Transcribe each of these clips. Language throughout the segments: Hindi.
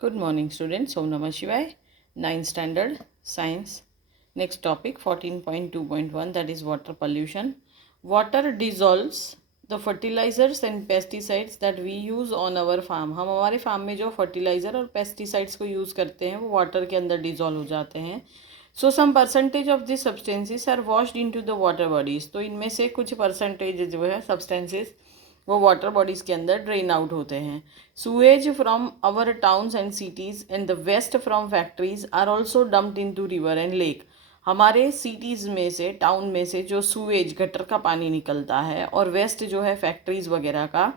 Good morning, students. Om Namah Shivaya. 9th standard science. Next topic 14.2.1, that is water pollution. Water dissolves the fertilizers and pesticides that we use on our farm. हम हमारे फार्म में जो फर्टिलाइज़र और पेस्टिसाइड्स को यूज़ करते हैं वो वाटर के अंदर डिजॉल्व हो जाते हैं. So some percentage of this substances are washed into the water bodies. तो इनमें से कुछ परसेंटेज जो है सब्सटेंसेस वो वाटर बॉडीज़ के अंदर ड्रेन आउट होते हैं. Sewage from our towns and cities and the waste from factories are also dumped into river and lake. हमारे सिटीज़ में से, टाउन में से जो सूएज गटर का पानी निकलता है और वेस्ट जो है फैक्ट्रीज़ वगैरह का,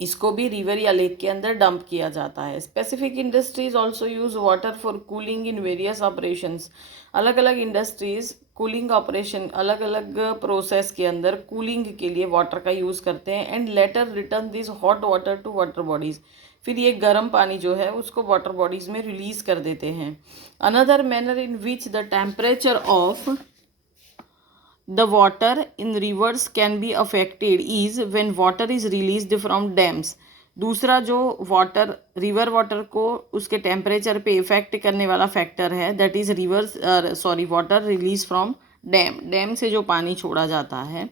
इसको भी रिवर या लेक के अंदर डंप किया जाता है. Specific industries also use water for cooling in various operations. अलग अलग इंडस्ट्रीज़ कूलिंग ऑपरेशन, अलग अलग प्रोसेस के अंदर कूलिंग के लिए वाटर का यूज़ करते हैं. And later return this hot water to water bodies. फिर ये गर्म पानी जो है उसको वाटर बॉडीज़ में रिलीज़ कर देते हैं. Another manner in which the temperature of the water in rivers can be affected is when water is released from dams. दूसरा जो वाटर, रिवर वाटर को उसके टेम्परेचर पे इफेक्ट करने वाला फैक्टर है, that is water release from dam. Dam से जो पानी छोड़ा जाता है.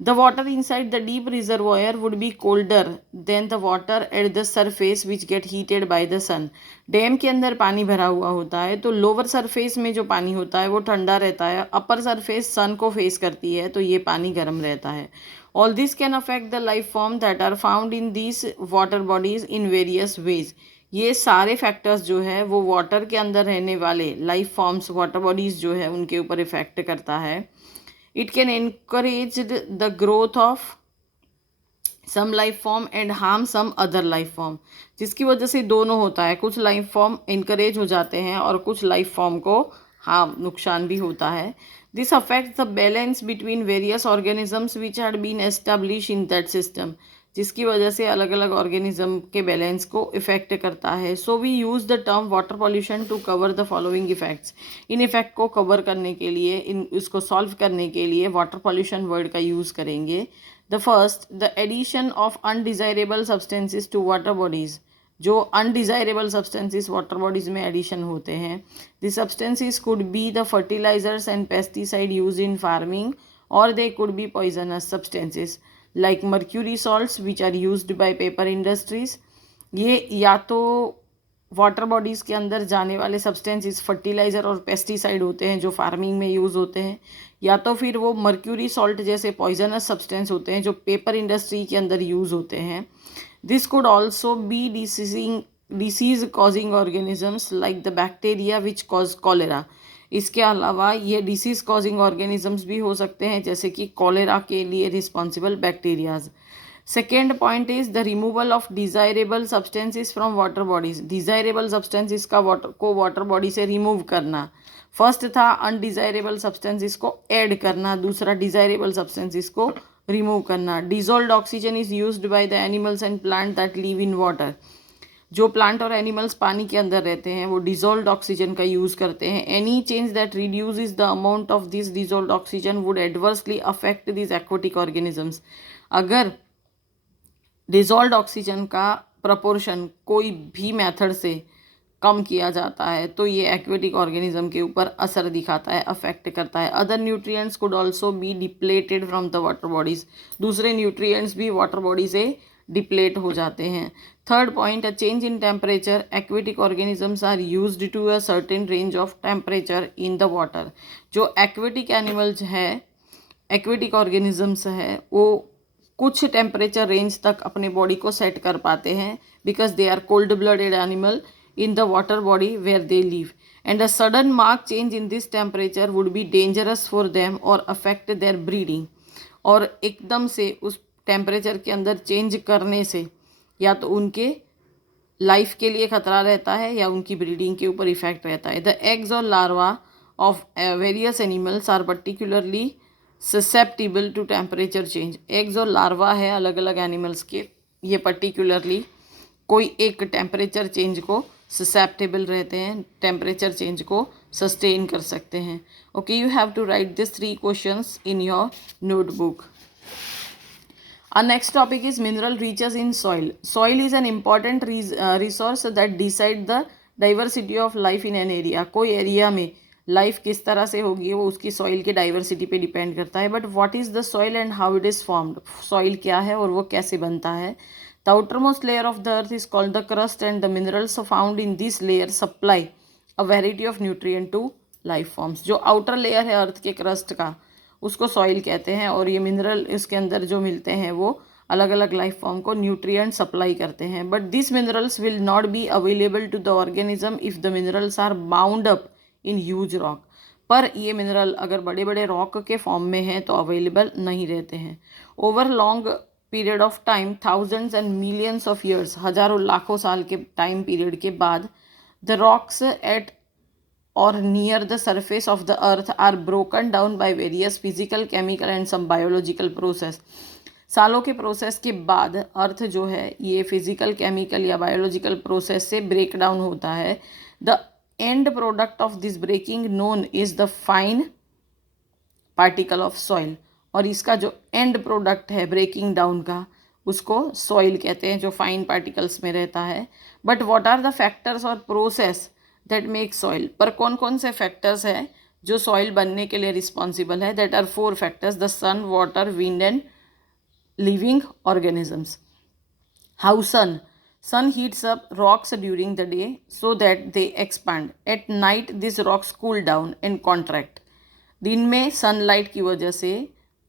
The water inside the deep reservoir would be colder than the water at the surface which get heated by the sun. Dam के अंदर पानी भरा हुआ होता है तो लोअर सरफेस में जो पानी होता है वो ठंडा रहता है, अपर सरफेस सन को फेस करती है तो ये पानी गर्म रहता है. All this can affect the life form that are found in these water bodies in various ways. ये सारे फैक्टर्स जो है वो वाटर के अंदर रहने वाले लाइफ फॉर्म्स, वाटर बॉडीज़ जो है उनके ऊपर इफेक्ट करता है. It can encourage the growth of some life form and harm some other life form. जिसकी वजह से दोनों होता है, कुछ लाइफ फॉर्म इनकरेज हो जाते हैं और कुछ लाइफ फॉर्म को हार्म, नुकसान भी होता है. This affects the balance between various organisms which had been established in that system. जिसकी वजह से अलग अलग ऑर्गेनिज्म के बैलेंस को इफेक्ट करता है. So we use the term water pollution to cover the following effects. इन इफेक्ट को कवर करने के लिए, इसको सॉल्व करने के लिए वाटर पॉल्यूशन वर्ड का यूज़ करेंगे. The first, the addition of undesirable substances to water bodies. जो अनडिज़ायरेबल सब्सटेंसेस वाटर बॉडीज़ में एडिशन होते हैं. The substances could be the fertilisers and pesticide use in farming और they could be poisonous substances like mercury salts which are used by paper industries. ये या तो वाटर बॉडीज़ के अंदर जाने वाले सब्सटेंसेस फर्टिलाइज़र और पेस्टिसाइड होते हैं जो फार्मिंग में यूज़ होते हैं, या तो फिर वो मर्क्यूरी सॉल्ट जैसे पॉइजनस सब्सटेंस होते हैं जो पेपर इंडस्ट्री के अंदर यूज़ होते हैं. This could also B disease causing organisms like the bacteria which cause cholera. इसके अलावा ये डिसीज़ कॉजिंग ऑर्गेनिजम्स भी हो सकते हैं जैसे कि कॉलेरा के लिए responsible bacterias. Second point is the removal of desirable substances from water bodies. Desirable substances का वाटर बॉडी से रिमूव करना. फर्स्ट था अनडिज़ायरेबल सब्सटेंसेस को ऐड करना, दूसरा डिज़ायरेबल सब्सटेंसेस को रिमूव करना. Dissolved oxygen is used by the animals and plant that live in water. जो प्लांट और एनिमल्स पानी के अंदर रहते हैं वो डिजोल्व्ड ऑक्सीजन का यूज़ करते हैं. Any change that reduces the amount of this dissolved oxygen would adversely affect this aquatic organisms. अगर डिजोल्व्ड ऑक्सीजन का प्रपोर्शन कोई भी मेथड से कम किया जाता है तो ये एक्वेटिक ऑर्गेनिज्म के ऊपर असर दिखाता है, अफेक्ट करता है. Other nutrients could also be depleted from the water bodies. दूसरे न्यूट्रिएंट्स भी वाटर बॉडी से डिप्लेट हो जाते हैं. Third point, a change in temperature. Aquatic organisms are used to a certain range of temperature in the water. जो एक्वेटिक एनिमल्स है, एक्वेटिक ऑर्गेनिजम्स है, वो कुछ टेम्परेचर रेंज तक अपने बॉडी को सेट कर पाते हैं because they are cold blooded animal in the water body where they live, and a sudden marked change in this temperature would be dangerous for them or affect their breeding. और एकदम से उस टेम्परेचर के अंदर चेंज करने से या तो उनके लाइफ के लिए खतरा रहता है या उनकी ब्रीडिंग के ऊपर इफेक्ट रहता है. द एग्स और larvae of various animals are particularly susceptible to temperature change. Eggs और लार्वा है अलग अलग एनिमल्स के, ये पर्टिकुलरली कोई एक टेम्परेचर चेंज को ससेप्टेबल रहते हैं, टेम्परेचर चेंज को सस्टेन कर सकते हैं. Okay, you have to write this 3 questions in your notebook. Our next topic is mineral riches in soil. Soil is an important resource that decide the diversity of life in an area. कोई एरिया में लाइफ किस तरह से होगी वो उसकी सॉइल की डाइवर्सिटी पे डिपेंड करता है. But what is the soil and how it is formed. Soil क्या है और वो कैसे बनता है. The outermost layer of the earth is called the crust and the minerals found in this layer supply a variety of nutrient to life forms. जो आउटर लेयर है अर्थ के क्रस्ट का उसको सॉइल कहते हैं और ये मिनरल इसके अंदर जो मिलते हैं वो अलग अलग लाइफ फॉर्म को न्यूट्रिएंट सप्लाई करते हैं. But this minerals will not be available to the organism if the minerals are bound up in huge rock. पर ये मिनरल अगर बड़े बड़े रॉक के फॉर्म में हैं तो अवेलेबल नहीं रहते हैं. Over long period of time, thousands and millions of years, हजारों लाखों साल के टाइम पीरियड के बाद, the rocks at or near the surface of the earth are broken down by various physical, chemical and some biological process. सालों के प्रोसेस के बाद अर्थ जो है ये फिजिकल, केमिकल या बायोलॉजिकल प्रोसेस से ब्रेक डाउन होता है. The end product of this breaking known is the fine particle of soil. और इसका जो एंड प्रोडक्ट है ब्रेकिंग डाउन का उसको सॉइल कहते हैं जो फाइन पार्टिकल्स में रहता है. But what are the factors और प्रोसेस दैट मेक सॉइल. पर कौन कौन से फैक्टर्स हैं जो सॉइल बनने के लिए रिस्पॉन्सिबल है. That are 4 factors. The sun, water, wind and living organisms. How sun. Sun heats up rocks during the day so that they expand. At night this rocks cool down and contract. दिन में सनलाइट की वजह से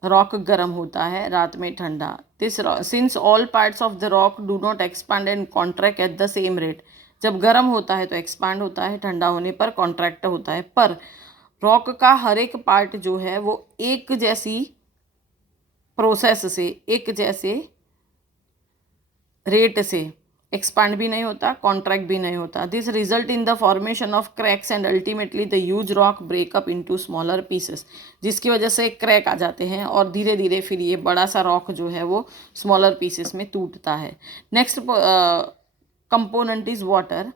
रॉक गर्म होता है, रात में ठंडा. This since all parts of the rock do not expand and contract at the same rate. जब गर्म होता है तो एक्सपांड होता है, ठंडा होने पर कॉन्ट्रैक्ट होता है. पर रॉक का हर एक पार्ट जो है वो एक जैसी प्रोसेस से, एक जैसे रेट से एक्सपांड भी नहीं होता, कॉन्ट्रैक्ट भी नहीं होता. This result in the formation of cracks and ultimately the huge rock breakup into smaller pieces. जिसकी वजह से क्रैक आ जाते हैं और धीरे धीरे फिर ये बड़ा सा रॉक जो है वो स्मॉलर पीसेस में टूटता है. Next component is water.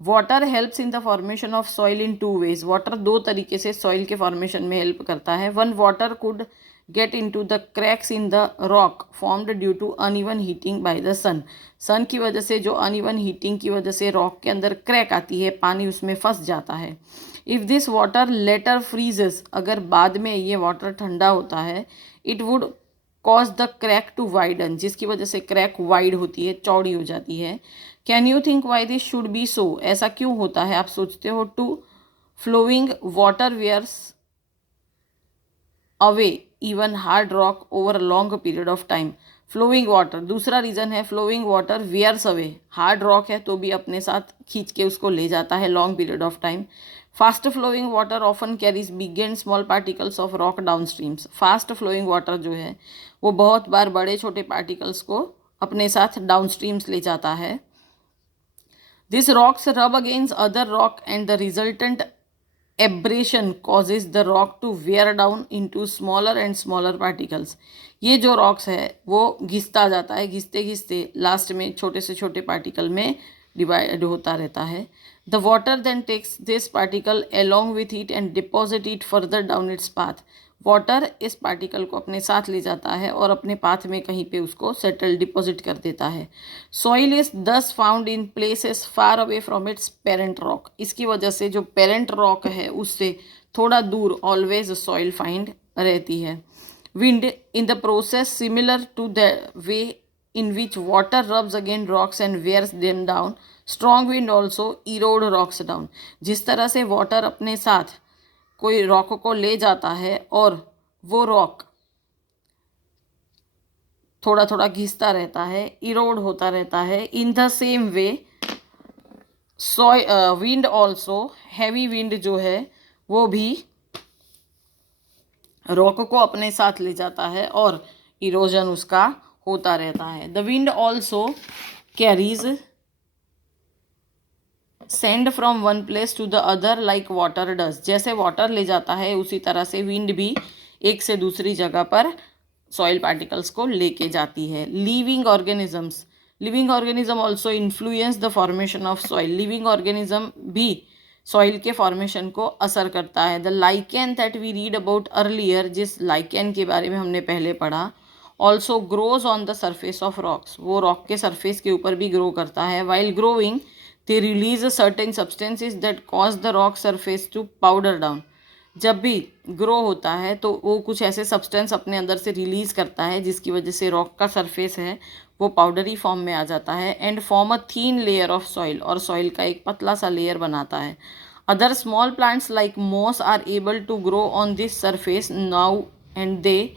Water helps in the formation of soil in 2 ways. Water 2 तरीके से सॉइल के फॉर्मेशन में हेल्प करता है. One, water could get in to the cracks in the rock formed due to uneven heating by the sun. Sun की वजह से, जो अनइवन हीटिंग की वजह से रॉक के अंदर क्रैक आती है, पानी उसमें फंस जाता है. If this water later freezes, अगर बाद में ये वाटर ठंडा होता है, it would cause the crack to widen, जिसकी वजह से क्रैक वाइड होती है, चौड़ी हो जाती है. Can you think why this should be so. ऐसा क्यों होता है आप सोचते हो. Two flowing water wears away even hard rock over long period of time. Flowing water दूसरा रीज़न है. Flowing water wears away, hard rock है तो भी अपने साथ खींच के उसको ले जाता है long period of time. Fast flowing water often carries big and small particles of rock down streams. Fast flowing water जो है वो बहुत बार बड़े छोटे पार्टिकल्स को अपने साथ डाउन स्ट्रीम्स ले जाता है. This rocks rub against other rock and the resultant abrasion causes the rock to wear down into smaller and smaller particles. ये जो रॉक्स है वो घिसता जाता है, घिसते घिसते लास्ट में छोटे से छोटे पार्टिकल में डिवाइड होता रहता है. The water then takes this particle along with it and deposit it further down its path. Water इस पार्टिकल को अपने साथ ले जाता है और अपने पाथ में कहीं पे उसको सेटल डिपॉजिट कर देता है. सॉइल इज दस found in places far away from its parent rock. इसकी वजह से जो पेरेंट रॉक है उससे थोड़ा दूर ऑलवेज सॉइल फाइंड रहती है. Wind in the process similar to the way in which water rubs against rocks and wears them down. Strong wind also erode rocks down. जिस तरह से वाटर अपने साथ कोई रॉक को ले जाता है और वो रॉक थोड़ा थोड़ा घिसता रहता है, इरोड होता रहता है. In the same way wind also, heavy wind जो है वो भी रॉक को अपने साथ ले जाता है और इरोजन उसका होता रहता है. The wind also carries sand from one place to the other like water does. जैसे वाटर ले जाता है उसी तरह से विंड भी एक से दूसरी जगह पर सॉइल पार्टिकल्स को लेके जाती है. Living organisms. Living organism also influence the formation of soil. Living organism भी सॉइल के फॉर्मेशन को असर करता है. The lichen that we read about earlier, जिस लाइकेन के बारे में हमने पहले पढ़ा, also grows on the surface of rocks, वो रॉक के सरफेस के ऊपर भी ग्रो करता है. While growing they release a certain substances that cause the rock surface to powder down. जब भी ग्रो होता है तो वो कुछ ऐसे सब्सटेंस अपने अंदर से रिलीज करता है जिसकी वजह से रॉक का सरफेस है वो पाउडरी फॉर्म में आ जाता है. And form a thin layer of soil, और सॉइल का एक पतला सा लेयर बनाता है. Other small plants like moss are able to grow on this surface now and they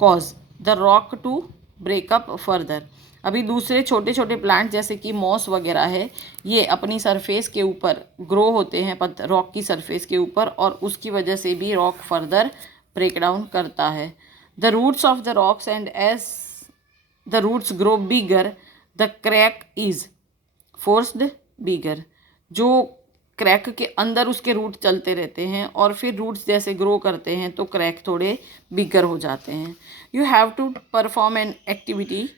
cause the rock to break up further. अभी दूसरे छोटे छोटे प्लांट जैसे कि मॉस वगैरह है, ये अपनी सरफेस के ऊपर ग्रो होते हैं रॉक की सरफेस के ऊपर, और उसकी वजह से भी रॉक फर्दर ब्रेक डाउन करता है. The roots of the rocks and as the roots grow bigger the crack is forced bigger. जो क्रैक के अंदर उसके रूट चलते रहते हैं और फिर रूट्स जैसे ग्रो करते हैं तो क्रैक थोड़े बिगर हो जाते हैं. You have to perform an activity,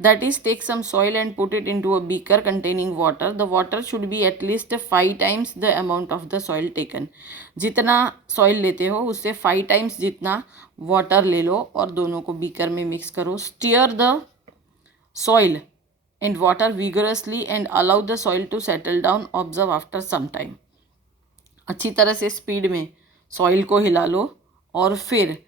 that is take some soil and put it into a beaker containing water. The water should be at least 5 times the amount of the soil taken. जितना सॉइल लेते हो उससे 5 टाइम्स जितना वाटर ले लो और दोनों को बीकर में मिक्स करो. Stir the soil and water vigorously and allow the soil to settle down. Observe after some time. अच्छी तरह से स्पीड में सॉइल को हिला लो और फिर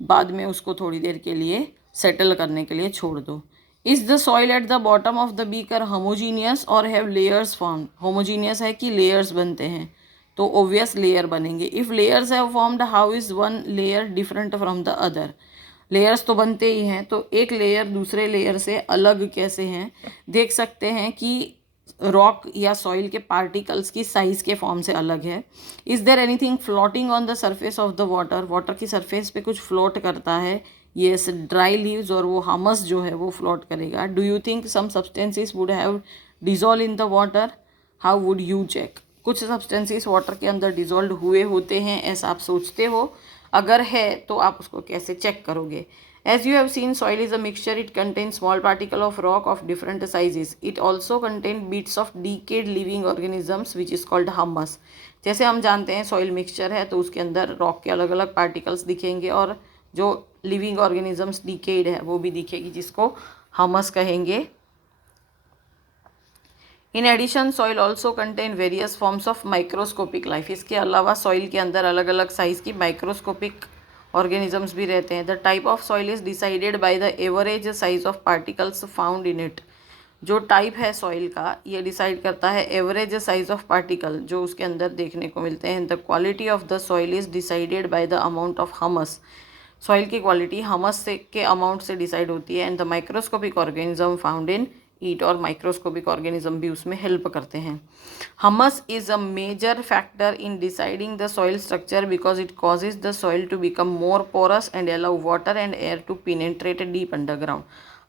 बाद में उसको थोड़ी देर के लिए सेटल करने के लिए छोड़ दो. Is the soil at the bottom of the beaker homogeneous और हैव लेयर्स फॉर्म. होमोजीनियस है कि लेयर्स बनते हैं, तो ओबियस लेयर बनेंगे. If layers have formed how is one layer different from the other. Layers तो बनते ही हैं, तो एक लेयर दूसरे लेयर से अलग कैसे हैं. देख सकते हैं कि रॉक या सॉइल के पार्टिकल्स की साइज़ के फॉर्म से अलग है. Is there anything floating on the surface of the water. Water की सरफेस पे कुछ फ्लोट करता है. येस, ड्राई लीव्स और वो हमस जो है वो फ्लोट करेगा. Do you think some substances would have dissolve in the water. How would you check. कुछ सब्सटेंसेस वाटर के अंदर डिजॉल्व हुए होते हैं ऐसा आप सोचते हो. अगर है तो आप उसको कैसे चेक करोगे. As you have seen, soil is a mixture. It contains small particle of rock of different sizes. It also contains bits of decayed living organisms which is called humus. जैसे हम जानते हैं सॉइल मिक्सचर है तो उसके अंदर रॉक के अलग अलग पार्टिकल्स दिखेंगे और जो लिविंग ऑर्गेनिजम्स डिकेड है वो भी दिखेगी जिसको हमस कहेंगे. In addition soil also contain various forms of microscopic life. इसके अलावा सॉइल के अंदर अलग अलग साइज़ की माइक्रोस्कोपिक ऑर्गेनिजम्स भी रहते हैं. The type of soil is decided by the average size of particles found in it. जो टाइप है सॉइल का ये डिसाइड करता है एवरेज साइज ऑफ पार्टिकल जो उसके अंदर देखने को मिलते हैं. The quality of the soil is decided by the amount of humus. Soil की क्वालिटी हमस से के अमाउंट से डिसाइड होती है. And the microscopic organism found in it, और माइक्रोस्कोपिक ऑर्गेनिज्म भी उसमें हेल्प करते हैं. Humus is a major factor in deciding the soil structure because it causes the soil to become more porous and allow water and air to penetrate deep underground.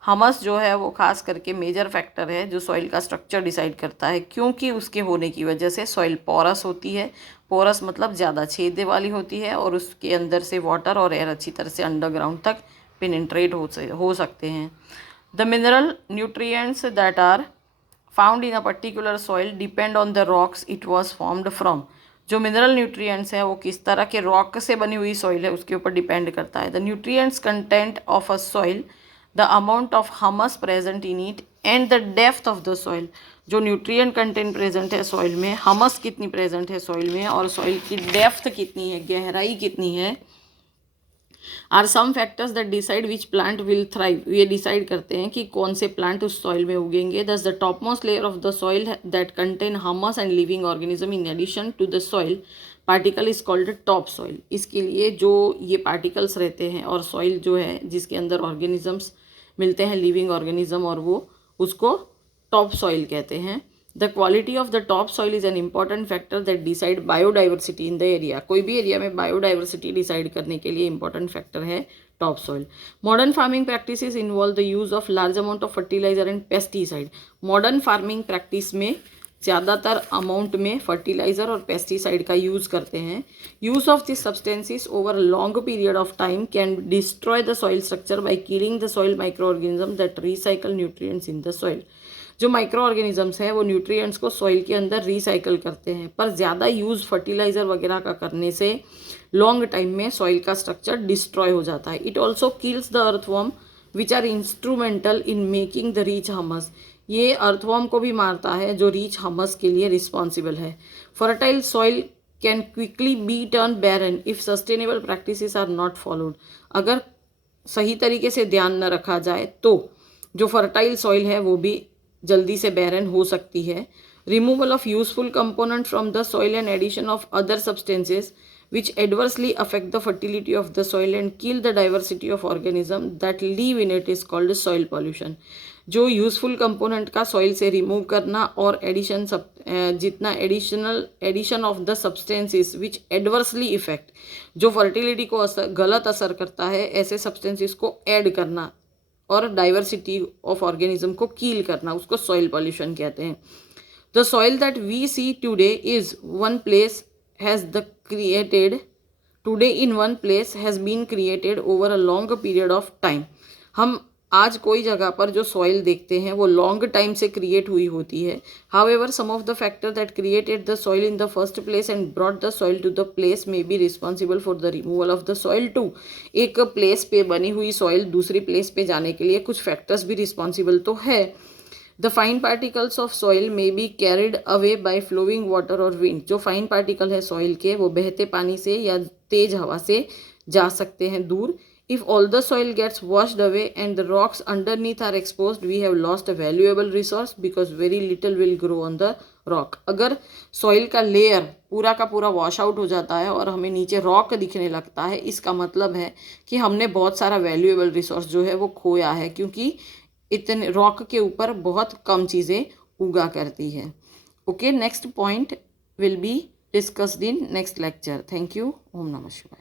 हमस जो है वो खास करके मेजर फैक्टर है जो सॉइल का स्ट्रक्चर डिसाइड करता है, क्योंकि उसके होने की वजह से सॉइल पोरस होती है. पोरस मतलब ज़्यादा छेदे वाली होती है और उसके अंदर से वाटर और एयर अच्छी तरह से अंडरग्राउंड तक पेनिट्रेट हो सकते हैं. The mineral nutrients that are found in a particular soil depend on the rocks it was formed from. जो मिनरल न्यूट्रिएंट्स है वो किस तरह के रॉक से बनी हुई सॉइल है उसके ऊपर डिपेंड करता है. The nutrients content of a soil, the amount of humus present in it and the depth of the soil. जो न्यूट्रिएंट कंटेंट प्रेजेंट है सॉइल में, हमस कितनी प्रेजेंट है सॉइल में और सॉइल की डेप्थ कितनी है, गहराई कितनी है, are some factors that decide which plant will thrive. ये डिसाइड करते हैं कि कौन से प्लांट उस सॉइल में उगेंगे. Thus the top most layer of the soil that contain humus and living organism in addition to the soil particle is called top soil. इसके लिए जो ये पार्टिकल्स रहते हैं और सॉइल जो है जिसके अंदर ऑर्गेनिजम्स मिलते हैं लिविंग ऑर्गेनिज्म, और वो उसको टॉप सॉइल कहते हैं. The quality of the top soil is an important factor that decide biodiversity in the area. कोई भी एरिया में बायोडाइवर्सिटी डिसाइड करने के लिए इंपॉर्टेंट फैक्टर है top soil. Modern farming practices involve the use of large amount of fertiliser and pesticide. Modern farming practice में ज़्यादातर अमाउंट में फर्टिलाइज़र और पेस्टिसाइड का यूज़ करते हैं. Use of this substances over long period of time can destroy the soil structure by killing the soil micro organism that recycle nutrients in the soil. जो माइक्रो ऑर्गेनिजम्स हैं वो न्यूट्रिएंट्स को सॉइल के अंदर रिसाइकल करते हैं, पर ज़्यादा यूज़ फर्टिलाइज़र वगैरह का करने से लॉन्ग टाइम में सॉइल का स्ट्रक्चर डिस्ट्रॉय हो जाता है. It also kills the earthworm which are instrumental in making the rich humus. ये अर्थवॉर्म को भी मारता है जो रीच हमस के लिए रिस्पॉन्सिबल है। Fertile soil can quickly be turn barren if sustainable practices are not followed. अगर सही तरीके से ध्यान न रखा जाए तो जो फर्टाइल सॉइल है वो भी जल्दी से बैरन हो सकती है। Removal of useful component from the soil and addition of other substances which adversely affect the fertility of the soil and kill the diversity of organism that live in it is called soil pollution। जो यूजफुल कंपोनेंट का सॉइल से रिमूव करना और एडिशन जितना addition of the substances which adversely affect, जो फर्टिलिटी को गलत असर करता है, ऐसे सब्सटेंसेस को ऐड करना और डाइवर्सिटी ऑफ ऑर्गेनिज्म को कील करना, उसको सॉइल पॉल्यूशन कहते हैं। The soil that we see today is one place has the created today in one place has been created over a long period of time। हम आज कोई जगह पर जो सॉइल देखते हैं वो लॉन्ग टाइम से क्रिएट हुई होती है। However, some of the factor that created the soil in the first place and brought the soil to the place may be responsible for the removal of the soil too। एक प्लेस पे बनी हुई सॉइल दूसरी प्लेस पे जाने के लिए कुछ फैक्टर्स भी रिस्पॉन्सिबल तो है। The fine particles of soil may be carried away by flowing water or wind। जो फाइन पार्टिकल है सॉइल के वो बहते पानी से या तेज हवा से जा सकते हैं दूर। If all the soil gets washed away and the rocks underneath are exposed, we have lost a valuable resource because very little will grow on the rock। अगर सॉइल का लेयर पूरा का पूरा वॉश आउट हो जाता है और हमें नीचे रॉक दिखने लगता है, इसका मतलब है कि हमने बहुत सारा वैल्यूएबल रिसोर्स जो है वो खोया है, क्योंकि इतने रॉक के ऊपर बहुत कम चीज़ें उगा करती है। Okay, next point will be discussed in next lecture. Thank you. ओम नमः शिवाय।